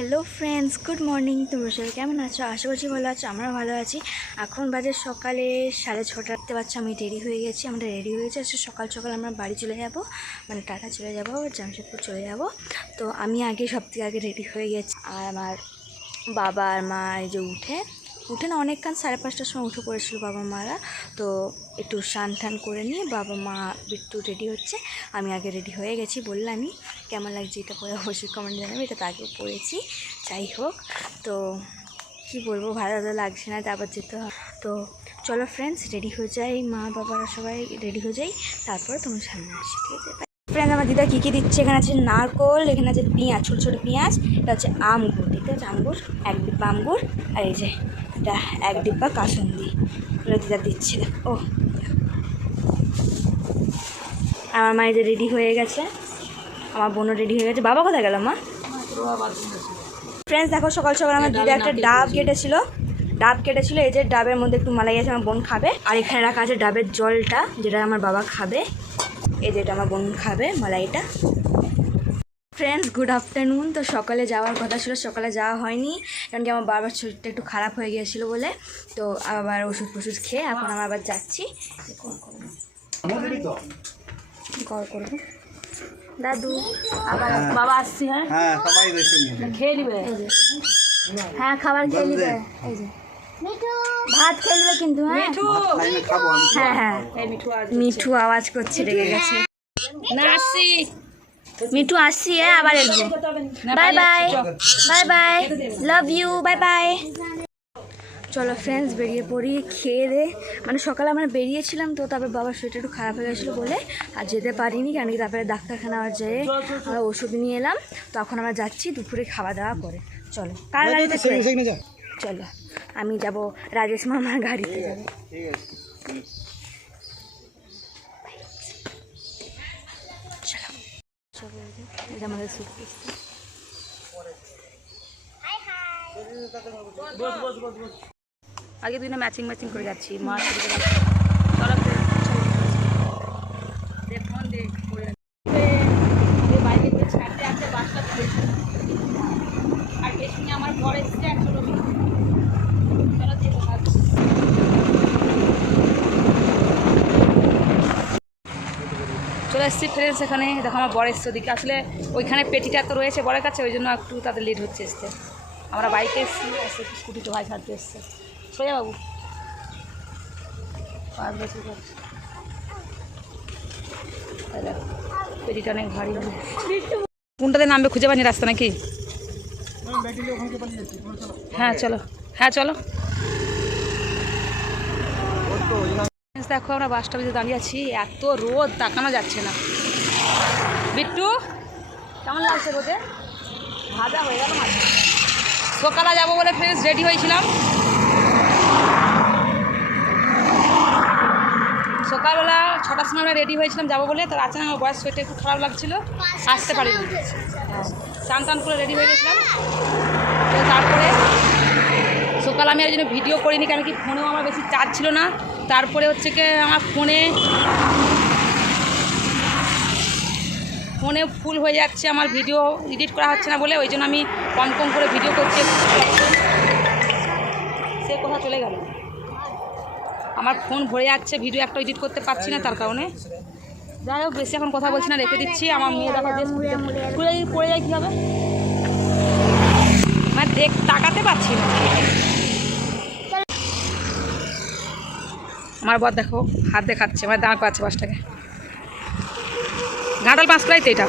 Hello friends, good morning. তোমরা সবাই কেমন আছো? আশা করছি ভালো আছো। আমরা ভালো আছি। এখন বাজে সকালে 6:30 দেখতে পাচ্ছি। আমি রেডি হয়ে গেছি, আমরা রেডি হয়ে গেছি। সকাল সকাল আমরা বাড়ি চলে যাব, মানে টাটা চলে যাব, জামশেদপুর চলে যাব। তো আমি আগে সব থেকে আগে রেডি হয়ে গেছি। আর আমার বাবা আর মা এই যে উঠে না অনেকক্ষণ 5:30টার সময় উঠে পড়েছিল বাবা মারা। তো একটু স্নান টান করে নিয়ে বাবা মা একটু রেডি হচ্ছে। আমি আগে রেডি হয়ে গেছি। বললামই কেমন লাগছে এটা পরে অবশ্যই কমেন্ট জানাবে। এটা তো আগেও পড়েছি, যাই হোক। তো কি বলবো, ভালো লাগছে না, তারপর যেতে হবে। তো চলো ফ্রেন্ডস, রেডি হয়ে যাই, মা বাবারা সবাই রেডি হয়ে যাই, তারপরে তোমার সামনে আসি, ঠিক আছে? ফ্রেন্ড, আমার দিদা কী কী দিচ্ছে, এখানে আছে নারকোল, এখানে আছে পেঁয়াজ, ছোটো ছোটো পেঁয়াজ, এটা হচ্ছে আমগুর, ঠিক আছে? আঙ্গুর, 1 ডিব্বা আঙ্গুর, আর এই যে এটা 1 ডিব্বা কাসুন্দি, এগুলো দিদা দিচ্ছে। ও আমার মা এই যে রেডি হয়ে গেছে, আমার বোনও রেডি হয়ে গেছে। বাবা কোথায় গেল মা? ফ্রেন্ডস দেখো, সকাল সকাল আমার দিদা একটা ডাব কেটেছিল। এই যে ডাবের মধ্যে একটু মালাই আছে, আমার বোন খাবে। আর এখানে রাখা আছে ডাবের জলটা, যেটা আমার বাবা খাবে। এই যে এটা আমার বোন খাবে মালাইটা। Friends, good afternoon. তো সকালে যাওয়ার কথা ছিল, সকালে যাওয়া হয়নি, কারণ কি আমার বাবার শরীরটা একটু খারাপ হয়ে গিয়েছিলো বলে। তো আবার ওষুধ খেয়ে এখন আমরা আবার যাচ্ছি। করবো দাদু, আবার বাবা আসছি। হ্যাঁ খেয়ে নিবে, হ্যাঁ খাবার খেয়ে নিবে। এই যে ভাত খেয়ে নিবে কিন্তু। হ্যাঁ হ্যাঁ মিঠু আওয়াজ করছে, রেগে গেছে। মিঠু আসছি, হ্যাঁ আবার এসবো। Bye bye, bye bye, love you, bye bye. চলো ফ্রেন্ডস, বেরিয়ে পড়ি খেয়ে দে। মানে সকালে আমরা বেরিয়েছিলাম, তো তারপরে বাবার শরীরটা একটু খারাপ হয়ে গেছিলো বলে আর যেতে পারিনি, কারণ কি তারপরে ডাক্তারখানা যেয়ে আমরা ওষুধ নিয়ে এলাম। তখন আমরা যাচ্ছি দুপুরে খাওয়া দাওয়া করে। চলো কার গাড়িতে? চলো আমি যাব, রাজেশ মামার গাড়িতে যাবো। চলো, এটা আমাদের সুটকেস। আগে দুই না ম্যাচিং করে যাচ্ছি। মা বাইরে ছাড়তে আছে, বাসটা ধরেছে। আর পেছনে আমার ঘর এসছে, একশো চলে এসেছি ফ্রেন্ডস। এখানে দেখো আমার বর এসছে ওদিকে। আসলে ওইখানে পেটিটা তো রয়েছে বরের কাছে, ওই জন্য একটু তাদের লেট হচ্ছে এসতে। আমরা বাইকে এসেছি, স্কুটিতে ভাই ছাড়তে এসছে। সোজা বাবু 5 বছর পেটিটা অনেক ভারী। কোনটাতে নামবে খুঁজে পাইনি রাস্তা নাকি? হ্যাঁ চলো, হ্যাঁ চলো। দেখো আমরা বাস স্টপেজে দাঁড়িয়ে আছি, এত রোদ তাকানো যাচ্ছে না। বিট্টু কেমন লাগছে রোদে? ভাজা হয়ে গেল মাছ। সকালে যাবো বলে ফ্রেন্ডস রেডি হয়েছিলাম, সকালবেলা 6টার সময় আমরা রেডি হয়েছিলাম যাবো বলে। তো আচানক আমার বয়স শরীরটা একটু খারাপ লাগছিলো, আসতে পারিনি। স্নান টান করে রেডি হয়ে গেছিলাম। তো তারপরে সকালে আমি আর জন্য ভিডিও করিনি, কারণ কি ফোনেও আমার বেশি চার্জ ছিল না। তারপরে হচ্ছে কি আমার ফোনে ফুল হয়ে যাচ্ছে, আমার ভিডিও এডিট করা হচ্ছে না বলে, ওই জন্য আমি কম করে ভিডিও করছি। সে কথা চলে গেল, আমার ফোন ভরে যাচ্ছে, ভিডিও একটা এডিট করতে পারছি না, তার কারণে। যাই হোক, বেশি এখন কথা বলছি না, রেখে দিচ্ছি। আমার মেয়ে দেখা পড়ে যায় কী হবে, মানে তাকাতে পারছি না। আমার বর দেখো হাত দেখাচ্ছে, মানে দাঁড় পাচ্ছে বাসটাকে। ঘাটাল 5 প্রায় তো এটা।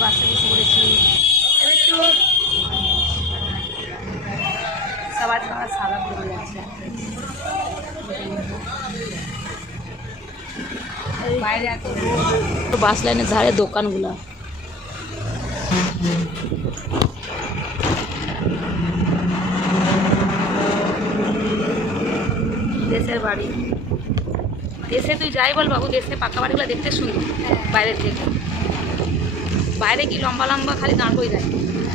বাসে বসে পড়েছি, সবার সাদা পড়ে যাচ্ছে। বাইরে এত বাস লাইনের ধারে দোকানগুলো। দেশের বাড়ি, দেশে তুই যাই বল বাবু, দেশে পাকা বাড়িগুলো দেখতে সুন্দর বাইরের থেকে। বাইরে কি লম্বা লম্বা খালি দাঁড় করে যায়,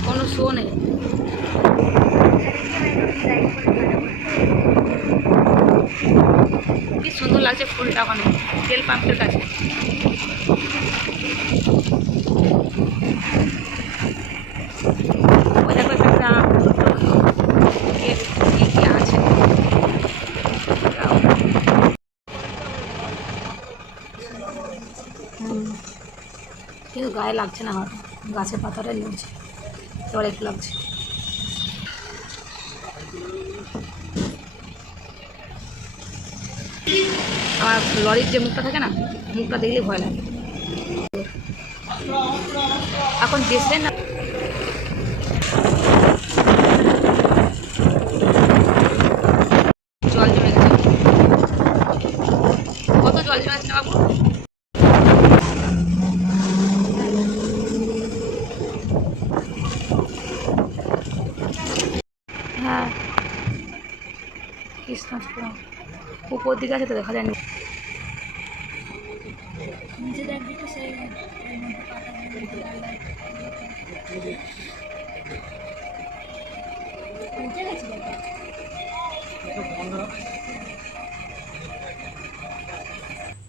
কোনো শো নেই। কি সুন্দর লাগছে ফুলটা ওখানে তেল পাম্পের কাছে। ওই দেখো একটা গ্রাম কি আছে। কিন্তু গায়ে লাগছে না, আমার গাছের পাতাটা লাগছে, এবার একটু লাগছে। আমার লরির যে মুখটা থাকে না, মুখটা দেখলে ভয় লাগে। এখন দেশে না জল জমে গেছে, কত জল জমেছে না বাবু। হ্যাঁ কৃষ্ণচূড়া উপর দিকে আছে তো দেখা যায়নি।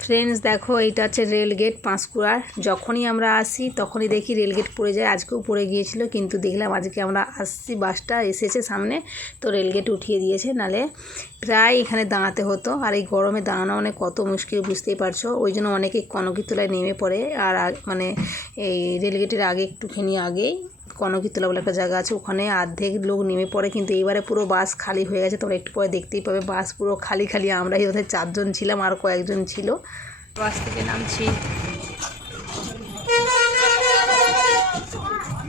ফ্রেন্ডস দেখো, এইটা হচ্ছে রেলগেট পাঁশকুড়ার। যখনই আমরা আসি তখনই দেখি রেলগেট পড়ে যায়, আজকেও পড়ে গিয়েছিল, কিন্তু দেখলাম আজকে আমরা আসছি, বাসটা এসেছে সামনে তো রেলগেট উঠিয়ে দিয়েছে, নালে প্রায় এখানে দাঁড়াতে হতো। আর এই গরমে দাঁড়ানো মানে কত মুশকিল বুঝতেই পারছো, ওই জন্য অনেকে কনকীতলায় নেমে পড়ে। আর মানে এই রেলগেটের আগে একটুখানি আগেই কনকীতলা বলে একটা জায়গা আছে, ওখানে অর্ধেক লোক নেমে পড়ে, কিন্তু এইবারে পুরো বাস খালি হয়ে গেছে। তোমরা একটু পরে দেখতেই পাবে বাস পুরো খালি খালি। আমরাই ওদের 4 জন ছিলাম, আর কয়েকজন ছিল। বাস থেকে নামছি,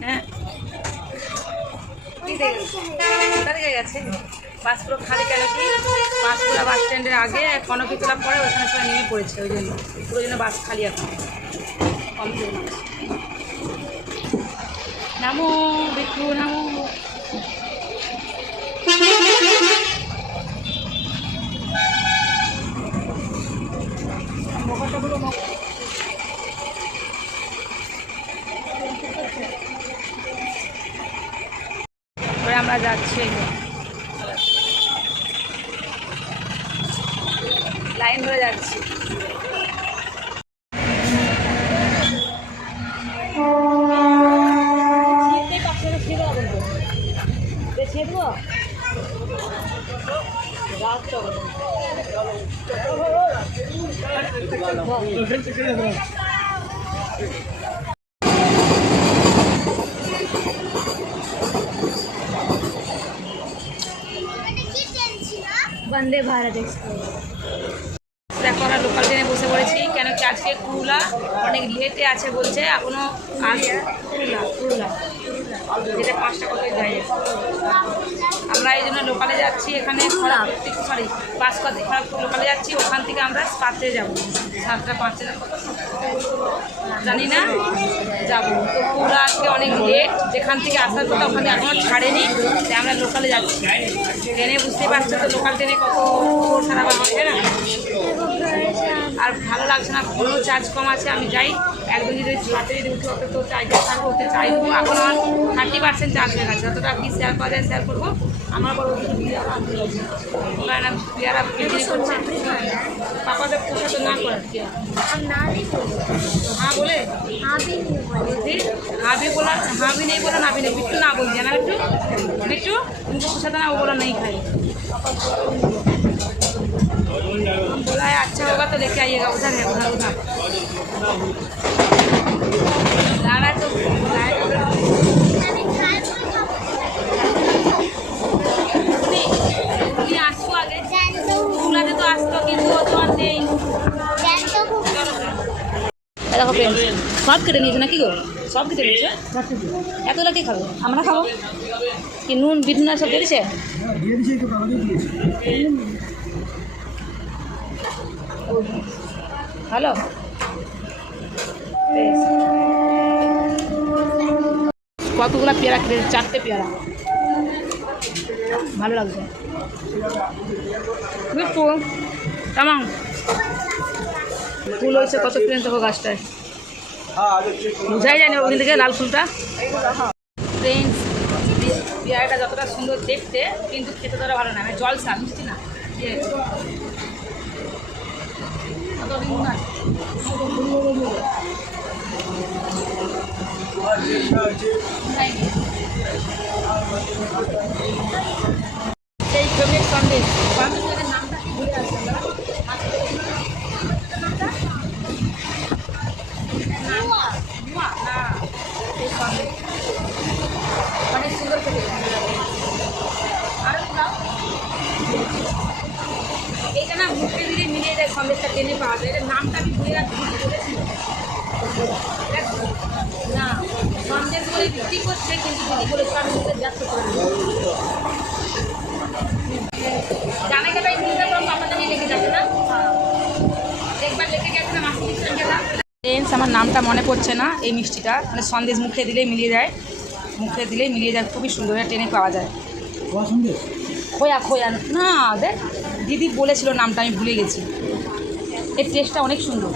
হ্যাঁ গেছে বাস পুরো খালি। কেন কি পাঁশকুড়া বাস স্ট্যান্ডের আগে কনকীতলা পরে ওখানে সবাই নেমে পড়েছে, ওই জন্য পুরো জন্য বাস খালি এখন কম করে মানুষ। নামো বিট্টু নামো। আমরা যাচ্ছি, লাইন ধরে যাচ্ছি। वंदे भारत एक्सप्रेस। দেখো আমরা লোকাল ট্রেনে বসে পড়েছি, কেন কি আজকে কুরুলা অনেক লেটে আছে বলছে, এখনও কুরুলা যেটা 5টা কত যায়। আমরা এই জন্য লোকালে যাচ্ছি, এখানে সরি বাসকতে লোকালে যাচ্ছি, ওখান থেকে আমরা পাত্রে যাবো 7টা 5 জানি না যাবো। তো কুরুলা আজকে অনেক লেট, যেখান থেকে আসার কথা ওখানে এখনও ছাড়েনি, তাই আমরা লোকালে যাচ্ছি। ট্রেনে বুঝতে পারছো তো লোকাল ট্রেনে কত সারা হচ্ছে না, আর ভালো লাগছে না, কোনো চার্জ কম আছে। আমি যাই একদম যদি সাথে যদি উঠে ওকে তো চার্জে থাকবো, ওকে চাই দেবো। এখন আমার 30% চার্জ হয়ে গেছে, যতটা কি শেয়ার করা যায় শেয়ার করবো। আমার বড় পেয়ারা বিক্রি করছে, পাপাদের পোষা তো না করে হ্যাঁ বলে হাবি বলা, হাবি নেই বলো, নাবি নেই, বিট্টু না বলছে না, বিট্টু বিট্টু उनको पूछा था ना, वो बोला नहीं खाई। बोला है अच्छा होगा तो लेके आइएगा, उधर है उधर उधर लाना तो আসতো আগে তুলাতে তো আসতো, কিন্তু ও তো আর নেই। দেখো সব কেটে নিয়েছো নাকি গো, সব কেটে নিয়েছো, এতটা কি খাবো? আমরা খাবো কি নুন বিট নুন সব দিয়ে দিছে? হ্যালো কতগুলো পেয়ারা কেটে, 4টে পেয়ারা, ভালো লাগছে। কেমন ফুল হয়েছে, কত প্লেন দেখো গাছটায়, বুঝাই যায়নি ওখান থেকে লাল ফুলটা। ফ্রেন্ডস পেয়ারাটা যতটা সুন্দর দেখতে, কিন্তু খেতে তোরা ভালো না, জলসা মিষ্টি না। সেই ফেভারিট সন্দেশ সন্দেশের নামটা কি ভুলে আসছে অনেক সুন্দর খেতে এইটা না মুখে দিলে মিলিয়ে যায় সন্দেশটা টেনে পাওয়া যায় এটার নামটা আমি ভুলে রাখছি বলেছি না সন্দেশ বলে বিক্রি করছে কিন্তু দিদি বলেছে আমি মুখে যাচ্ছে করে জানা গেলে চিন্তা করো আপনাদের নিয়ে লেগে যাবে না একবার লেগে গেছে না মাসি ফ্রেন্ডস আমার নামটা মনে পড়ছে না এই মিষ্টিটা মানে সন্দেশ মুখে দিলেই মিলিয়ে যায় খুবই সুন্দর টেনে পাওয়া যায় খোয়া খোয়া না দেখ দিদি বলেছিল নামটা আমি ভুলে গেছি এর টেস্টটা অনেক সুন্দর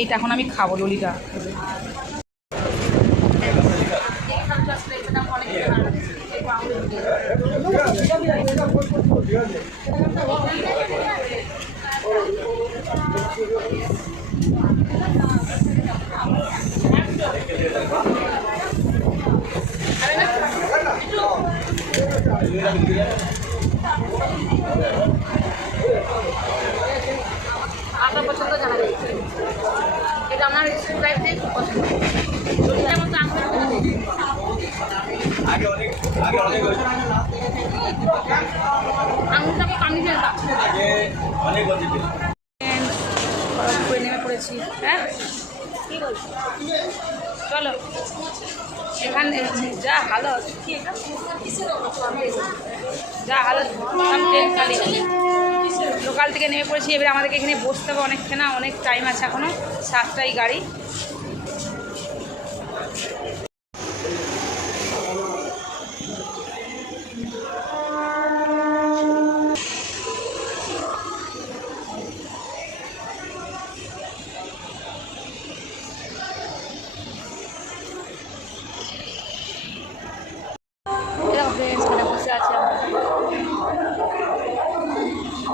এইটা এখন আমি খাবো ললিটা আপনার পছন্দ জানা যাচ্ছে এটা আমার স্কুল লাইফ থেকে খুব পছন্দ আঙুরটাকে পানি ফেলতাম নেমে পড়েছি হ্যাঁ কি বলছি চলো এখানে যা হালত যা হালত লোকাল থেকে নেমে পড়েছি এবারে আমাদেরকে এখানে বসতে হবে অনেকক্ষণ অনেক টাইম আছে এখনো 7টায় গাড়ি বসে আছে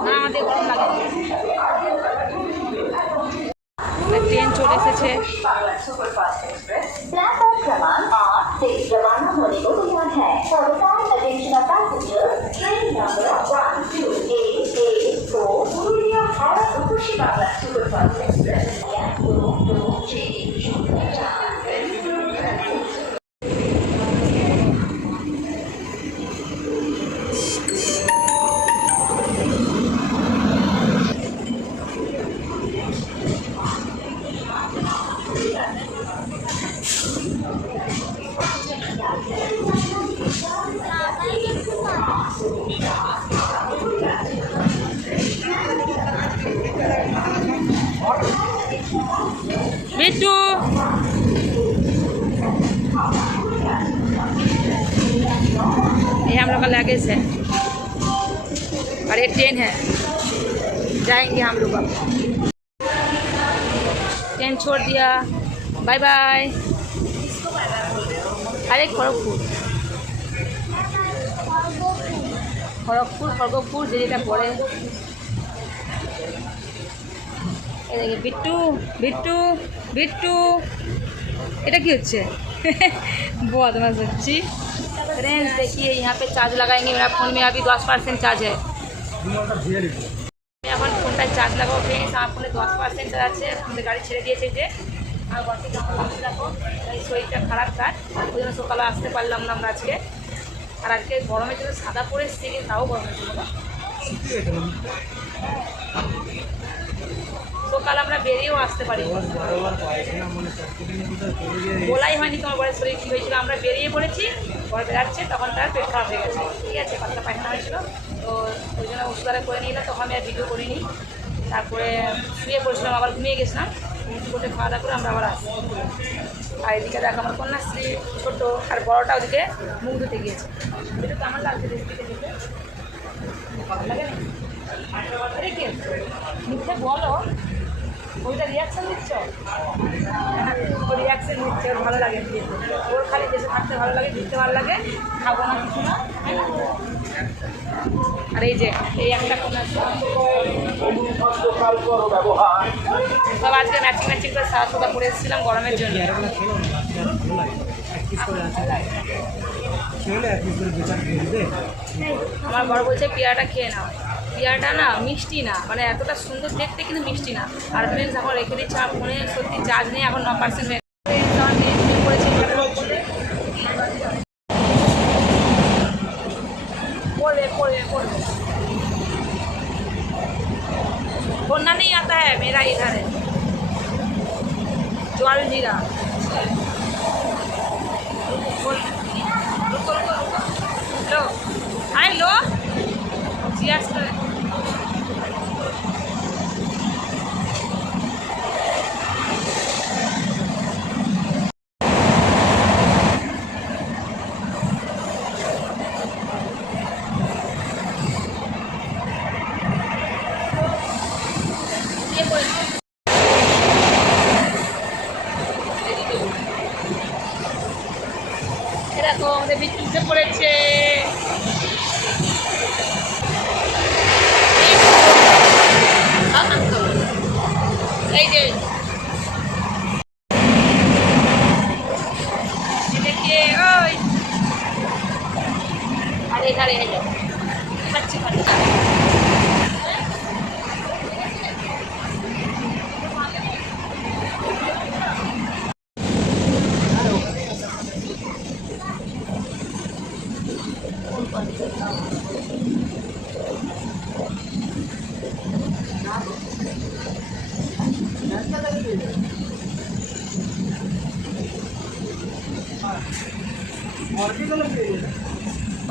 না আমাদের গরম লাগে ट्रेन चले एसेছে सुपरफास्ट एक्सप्रेस प्लेटफॉर्म क्रमांक 8 से रवाना होने को तैयार है for the kind attention of passengers train number 12884 Purulia Howrah तोशिबागा सुपरफास्ट एक्सप्रेस बिट्टू ये हम लोग का लगेज है और एक ट्रेन है जाएंगे हम लोग अब ट्रेन छोड़ दिया बाय बाय अरे খড়গপুর যেটা পড়ে बिट्टू बिट्टू बिट्टू এটা কি হচ্ছে बदमाश बच्ची फ्रेंड्स देखिए यहाँ पे चार्ज लगाएंगे मेरा फ़ोन में अभी 10% चार्ज है এখন ফোনটায় চার্জ লাগাবো ফ্রেন্ডস আমার ফোনে 10% চার্জ আছে আমাদের গাড়ি ছেড়ে দিয়েছে যে আর বাকি দেখো এই শরীরটা খারাপ কাজ ওই জন্য সকালে আসতে পারলাম না আমরা আজকে আর আজকে গরমের জন্য সাদা পরে এসেছি তাও গরমের জন্য সকাল আমরা বেরিয়েও আসতে পারি বলাই হয়নি তোমার বড়ের শরীর কী হয়েছিল আমরা বেরিয়ে পড়েছি পরে বেড়াচ্ছে তখন তার পেট খারাপ হয়ে গেছে ঠিক আছে পাতলা পায়খানা হয়েছিল তো ওই জন্য ওষুধ করে নিলাম তখন আমি আর ভিডিও করিনি তারপরে শুয়ে পড়েছিলাম আবার ঘুমিয়ে গেছিলাম কোটে খাওয়া দাওয়া করে আমরা আবার আসি আর এদিকে দেখো আমার কন্যাশ্রী ছোটো আর বড়োটা ওদিকে মুখ ধুতে গিয়েছে এটা কেমন লাগছে রেসিপিতে দিতে ভালো লাগে না রেখে মুখে বলো ওইটা রিয়াকশান দিচ্ছ ও রিয়াকশান দিচ্ছে ওর ভালো লাগে ওর খালি দেশে থাকতে ভালো লাগে দিতে ভালো লাগে খাবো না কিছু না আর এই যে এই একটা কোনা সব আজকে ম্যাচিং করে সাদা সাদা পরে এসেছিলাম গরমের জন্য। আমার বড় বলছে পেয়ারাটা খেয়ে নাও, পেয়ারাটা না মিষ্টি না, মানে এতটা সুন্দর দেখতে কিন্তু মিষ্টি না। আর ফ্রেন্ডস এখন রেখে দিচ্ছে আমার ফোনে সত্যি চার্জ নেই, এখন 9% হয়ে করেছি। वरना नहीं आता है मेरा इधर है ज्वाल जीरा। रुको लो हाय लो चियर्स करें। দেখো আমাদের বিচুলতে পড়েছে। এই যে দেখে ওই আর এখানে খাচ্ছি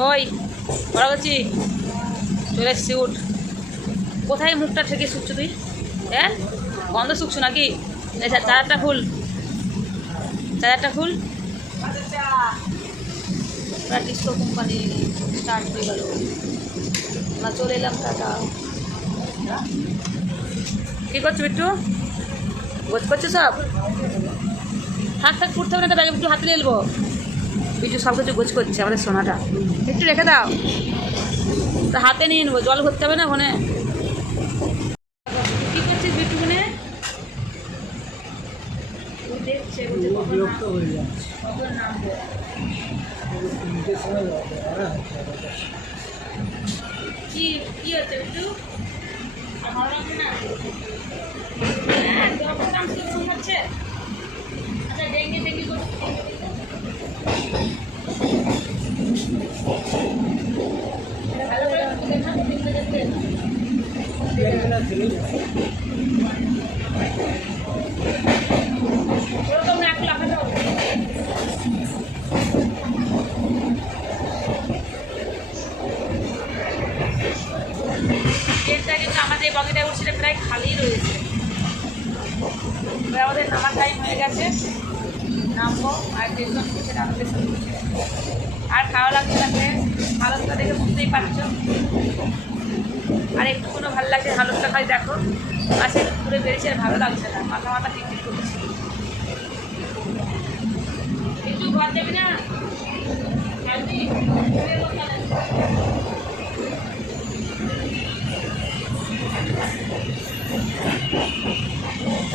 ওই বড় বলছি চলে এসছি উঠ। কোথায় মুখটা ঠেকে শুকছো তুই? হ্যাঁ গন্ধ শুকছো নাকি? চার্জারটা খুল, চার্জারটা খুল। ডিসকো কোম্পানি স্টার্ট হয়ে গেল, আমরা চলে এলাম। টাটা। কী করছো বিট্টু? গোছ করছো সব? থাক করতে হবে না তো, ব্যাগে একটু হাতে নিয়ে নেবো। বিট্টু সব কিছু গোছ করছে আমাদের সোনাটা, একটু রেখে দাও তো হাতে নিয়ে নেবো, জল ভরতে হবে না ওখানে। কী করছিস বিট্টু? ওখানে দেখছে কি কি হচ্ছে বিট্টু? ভালো লাগছে না? হচ্ছে আচ্ছা ডেঙ্গি আমাদের বগিটা উঠছে প্রায় খালি রয়েছে। আমাদের নামার টাইম হয়ে গেছে, নামবো আর স্টেশন সেটা স্টেশন আর খাওয়া লাগছে না। হালতটা দেখে বুঝতেই পারছো, আর একটু কোনো ভালো লাগছে হালতটা খাই দেখো। আজকে ঘুরে বেরিয়েছে আর ভালো লাগছে না, মাথা টিকটিক করছে। একটু ঘর যাবি না?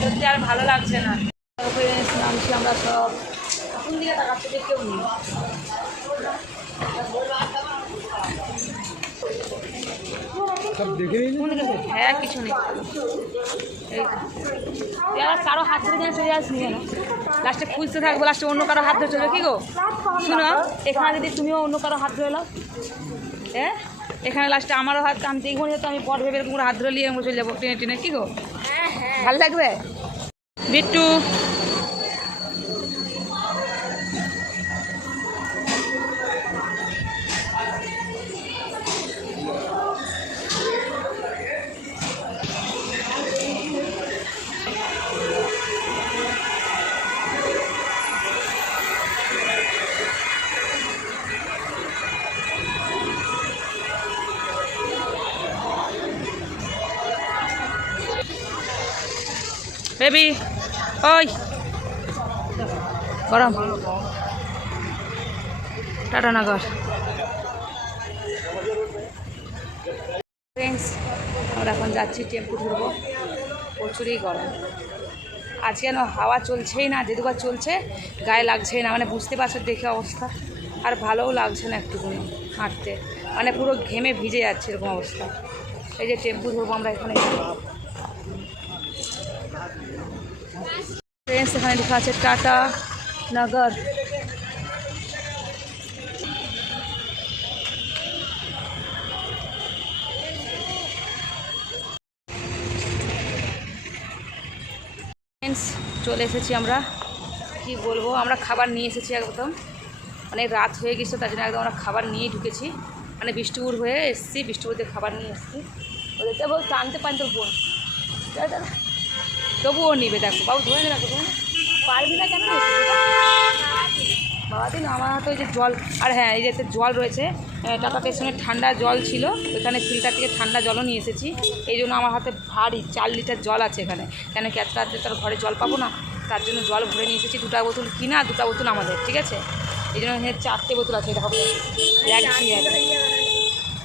সত্যি আর ভালো লাগছে না। নামছি আমরা সব, কোন দিকে তাকাচ্ছে যে কেউ নেই। হ্যাঁ কিছু নেই, এই কারো হাত ধরে যেন চলে আসনি কেন? লাস্টে খুঁজতে থাকবো, লাস্টে অন্য কারো হাত ধরে চলবে কি গো? শুনো এখানে যদি তুমিও অন্য কারো হাত ধরে নাও, হ্যাঁ এখানে লাস্টে আমারও হাত, আমি দেখবো যেহেতু আমি পর ভেবে এরকম করে হাত ধরে নিয়ে চলে যাবো টেনে টেনে, কি গো? ভালো লাগবে বিট্টু? বেবি ওই গরম টাটা নগর। ফ্রেন্ডস, আমরা এখন যাচ্ছি টেম্পু ধরবো। প্রচুরই গরম আজকে, যেন হাওয়া চলছেই না, যে দুবার চলছে গায়ে লাগছেই না, মানে বুঝতে পারছো দেখে অবস্থা। আর ভালোও লাগছে না একটুকুনি হাঁটতে, মানে পুরো ঘেমে ভিজে যাচ্ছে এরকম অবস্থা। এই যে টেম্পু ধরবো আমরা এখানে। ফ্রেন্ডস, এখানে লেখা আছে টাটা নগর। ফ্রেন্ডস, চলে এসেছি আমরা। কি বলবো, আমরা খাবার নিয়ে এসেছি একদম, অনেক রাত হয়ে গেছে, তার জন্য একদম আমরা খাবার নিয়েই ঢুকেছি। মানে বিষ্ণুপুর হয়ে এসেছি, বিষ্ণুপুরতে খাবার নিয়ে এসেছি। ওদেরকে বল টানতে পান তোর বোন, তবুও নিবে। দেখো বাবু, ধরে নেবে, ধরে পারবি না কেন? বাবা দিন আমার হাতে ওই যে জল, আর হ্যাঁ এই যে জল রয়েছে, টাটা স্টেশনে ঠান্ডা জল ছিল, ওইখানে ফিল্টার থেকে ঠান্ডা জলও নিয়ে এসেছি। এই জন্য আমার হাতে ভারী 4 লিটার জল আছে এখানে, কেন কি এত রাত্রে তার ঘরে জল পাবো না, তার জন্য জল ভরে নিয়ে এসেছি। 2টা বোতল কিনা, 2টা বোতল আমাদের, ঠিক আছে? এই জন্য এখানে 4টে বোতল আছে, এটা হবে লাগছি।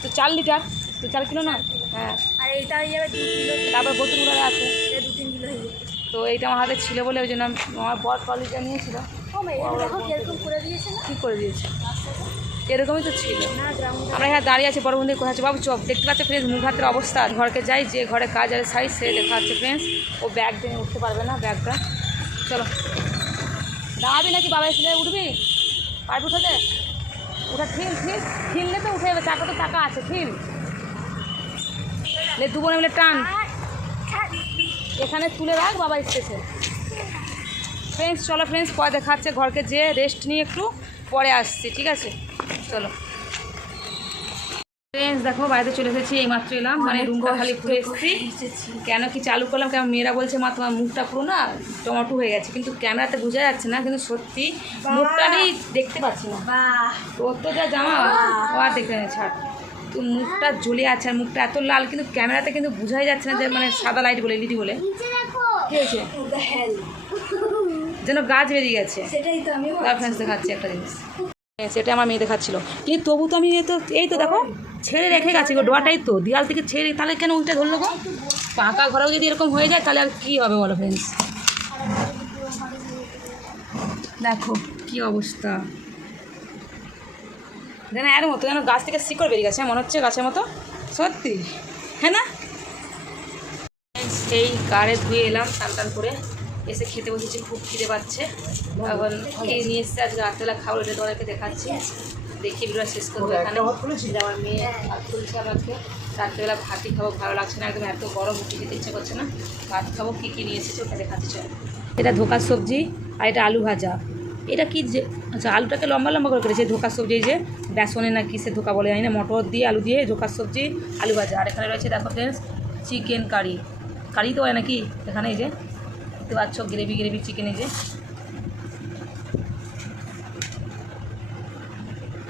তো 4 লিটার, তো 4 কিলো না? হ্যাঁ, আর এইটা হয়ে যাবে 2 কিলো, তারপর বোতলগুলো আছে, 2-3 কিলো হয়ে যাবে। তো এইটা আমার হাতে ছিল বলে ওই জন্য আমার বর কলেজটা নিয়েছিল। দেখো কিরকম করে দিয়েছে না? কী করে দিয়েছে? এরকমই তো ছিল। না গ্রাউন্ড আমরা এখানে দাঁড়িয়ে আছি, বড় বন্ধুর কোথায় আছে বাবু, চপ দেখতে পাচ্ছে ফ্রেন্ডস মুখ হাতের অবস্থা। ঘরকে যাই, যে ঘরে কাজ আছে সাইজ সে দেখা যাচ্ছে ফ্রেন্ডস। ও ব্যাগ দিয়ে উঠতে পারবে না, ব্যাগটা। চলো, দাঁড়াবি নাকি বাবা এসে উঠবি? পারবি উঠাতে? উঠা, ঠিললে তো উঠে যাবে, চাকা তো টাকা আছে, ঠিল লে, 2 বোনে মিলে টান, এখানে তুলে রাখ, বাবা এসেছে। ফ্রেন্ডস চলো ফ্রেন্ডস, পরে দেখাচ্ছে, ঘরকে যেয়ে রেস্ট নিয়ে একটু পরে আসছি, ঠিক আছে? চলো ফ্রেন্ডস, দেখো বাড়িতে চলে এসেছি, এইমাত্র এলাম, মানে রুমটা খালি ঘুরে এসেছি। কেন কি চালু করলাম, কেন মেয়েরা বলছে মা তোমার মুখটা পুরো না টমেটো হয়ে গেছে, কিন্তু ক্যামেরাতে বোঝা যাচ্ছে না, কিন্তু সত্যি মুখটা আমি দেখতে পাচ্ছি না। তোর তো যা জামা ও আর দেখতে নেই, ছাড়। তো মুখটা জ্বলে আছে, আর মুখটা এত লাল, কিন্তু ক্যামেরাতে কিন্তু বোঝাই যাচ্ছে না যে মানে সাদা লাইট বলে, এলইডি বলে। কী হয়েছে? যেন গাছ বেরিয়ে গেছে। সেটাই তো আমি ফ্রেন্ডস দেখাচ্ছি একটা জিনিস, সেটা আমার মেয়ে দেখাচ্ছিল, কিন্তু তবু তো আমি এই তো দেখো ছেড়ে রেখে গেছি গো, ডোয়াটাই তো দেওয়াল থেকে ছেড়ে, তাহলে কেন উল্টে ধরলো গো? পাকা ঘরেও যদি এরকম হয়ে যায় তাহলে আর কী হবে বলো ফ্রেন্ডস? দেখো কি অবস্থা, যেন এর মতো যেন গাছ থেকে শিকড় বেরিয়ে গেছে, মনে হচ্ছে গাছের মতো, সত্যি, হ্যাঁ না? এই কারে ধুয়ে এলাম স্নান করে, এসে খেতে বসেছি, খুব খিদে পাচ্ছে। এখন এই নিয়ে এসছে, আজকে রাত্রেবেলা খাবার, এটা তোমাদেরকে দেখাচ্ছি, দেখি ভিডিওটা শেষ করবো। এখানে আমার মেয়ে ভাত তুলছে, আমাকে রাত্রেবেলা ভাতই খাবো, ভালো লাগছে না একদম, এত গরম উঠে যেতে ইচ্ছে করছে না, ভাত খাবো। কী কী নিয়ে এসেছে ওটা দেখাচ্ছি চলো। এটা ধোকার সবজি, আর এটা আলু ভাজা। এটা কি যে, আচ্ছা আলুটাকে লম্বা লম্বা করে করেছে, ধোকার সবজি, যে বেসনে না কিসে ধোকা বলে জানি না, মটর দিয়ে আলু দিয়ে ধোকার সবজি, আলু ভাজা। আর এখানে রয়েছে দেখো ফ্রেন্ডস চিকেন কারি, কারি তো হয় নাকি এখানে, এই যে দেখতে পাচ্ছ গ্রেভি চিকেন, এই যে,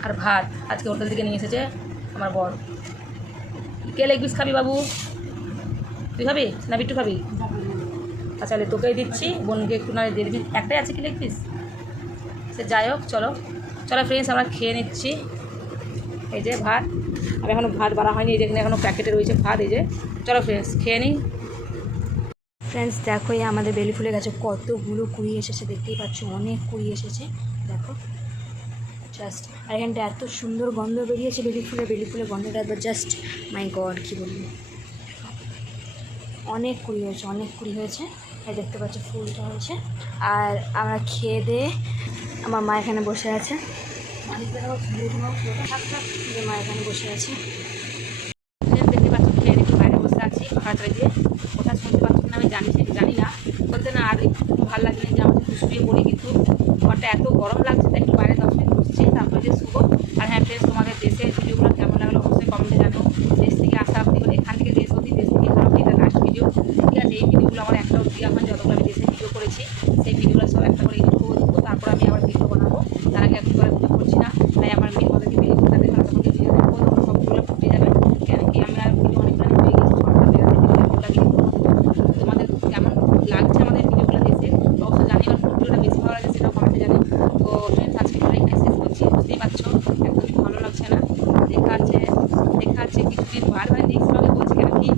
আর ভাত আজকে হোটেল থেকে নিয়ে এসেছে আমার বর। কে লেগ পিস খাবি বাবু? তুই খাবি না বিট্টু খাবি? আচ্ছা তাহলে তোকেই দিচ্ছি, বোনকে একটু না দিয়ে দিবি, একটাই আছে কি লেগ পিস, সে যাই হোক। চলো ফ্রেন্ডস, আমরা খেয়ে নিচ্ছি। এই যে ভাত, আর এখনও ভাত বাড়া হয়নি, এই যেখানে এখনও প্যাকেটে রয়েছে ভাত, এই যে। চলো ফ্রেন্ডস খেয়ে নিই। ফ্রেন্ডস দেখো, এই আমাদের বেলি ফুলের গাছে কতগুলো কুড়ি এসেছে, দেখতেই পাচ্ছ, অনেক কুড়ি এসেছে দেখো জাস্ট। আর এখানটা এত সুন্দর গন্ধ বেরিয়েছে বেলি ফুলের গন্ধটা একবার জাস্ট মাই গড, কী বলবো, অনেক কুড়ি হয়েছে। এই দেখতে পাচ্ছ ফুলটা হয়েছে। আর আমরা খেয়ে দিয়ে, আমার মা এখানে বসে আছে, মা এখানে বসে আছে, দেখতে পাচ্ছি খেয়ে একটু বাইরে বসে আছি, খাড়া দিয়ে কোথা শুনতে পাচ্ছি না আমি জানি না, বলতে না আর একটু ভালো লাগছে যে আমাদের শুয়ে পড়ি, কিন্তু ঘরটা এত গরম লাগছে, তাই একটু বাইরে 10 মিনিট বসছি, তারপরে যে শুভ। আর হ্যাঁ ফ্রেন্ডস, তোমাদের দেশের ভিডিওগুলো কেমন লাগলো অবশ্যই কমেন্টে জানো। দেশ থেকে আসা ভিডিও, এখান থেকে দেশ অবধি, দেশ থেকে এখান অবধি, এটা লাস্ট ভিডিও, ঠিক আছে? এই ভিডিওগুলো আমার একটা অবধি, আমার যতগুলো আমি দেশের ভিডিও করেছি সেই ভিডিওগুলো সব একটা করে এডিট করে দেবো, তারপর আমি আবার ভিডিও বানাবো। তার আগে এখন করে ভিডিও করছি না, তাই আমার মেয়ে আমাদেরকে ভিডিওটা দেখানো, তোমাকে ভিডিও দেখবো, সবগুলো ফুটে যাবে, কেন কি আমি আর ভিডিও অনেকটা হয়ে গেছি, ছটা বেড়াতে ভিডিও লাগিয়ে তোমাদের কেমন লাগছে আমাদের ভিডিওগুলো দেখে অবশ্যই জানি, আর ভিডিওটা বেশি ভালো লাগে সেটাও কমেন্টে জানি। তো ফ্রেন্ডস আজকে শেষ করছি, বুঝতেই পারছো কিছুদিন বার নেক্সট ব্লগে বলছি কেন কি